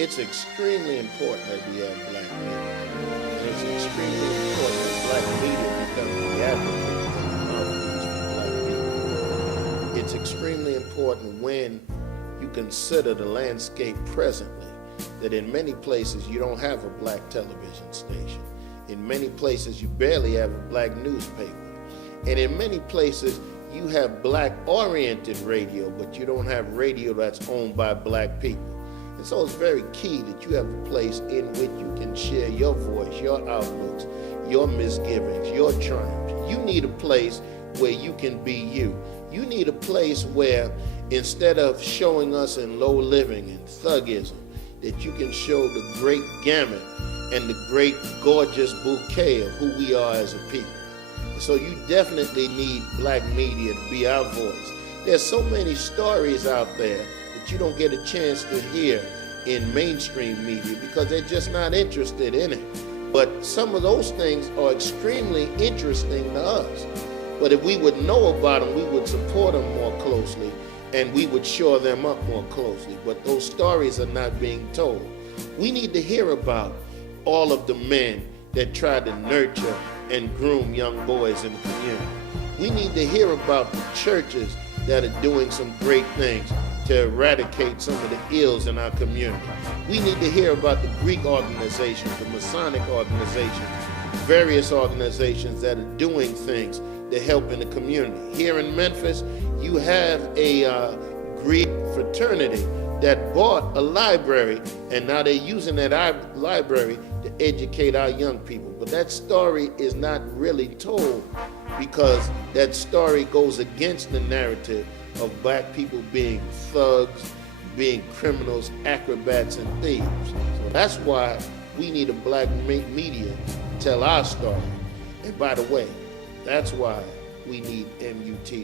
It's extremely important that we have black media. And it's extremely important that black media becomes the advocate and the mouthpiece for black people. It's extremely important when you consider the landscape presently, that in many places you don't have a black television station. In many places you barely have a black newspaper. And in many places you have black-oriented radio, but you don't have radio that's owned by black people. And so it's very key that you have a place in which you can share your voice, your outlooks, your misgivings, your triumphs. You need a place where you can be you. You need a place where instead of showing us in low living and thuggism, that you can show the great gamut and the great gorgeous bouquet of who we are as a people. So you definitely need black media to be our voice. There's so many stories out there that you don't get a chance to hear in mainstream media because they're just not interested in it. But some of those things are extremely interesting to us. But if we would know about them, we would support them more closely and we would shore them up more closely. But those stories are not being told. We need to hear about all of the men that try to nurture and groom young boys in the community. We need to hear about the churches that are doing some great things to eradicate some of the ills in our community. We need to hear about the Greek organizations, the Masonic organizations, various organizations that are doing things to help in the community. Here in Memphis, you have a Greek fraternity that bought a library, and now they're using that library to educate our young people. But that story is not really told because that story goes against the narrative of black people being thugs, being criminals, acrobats, and thieves. So that's why we need a black media to tell our story. And by the way, that's why we need MUT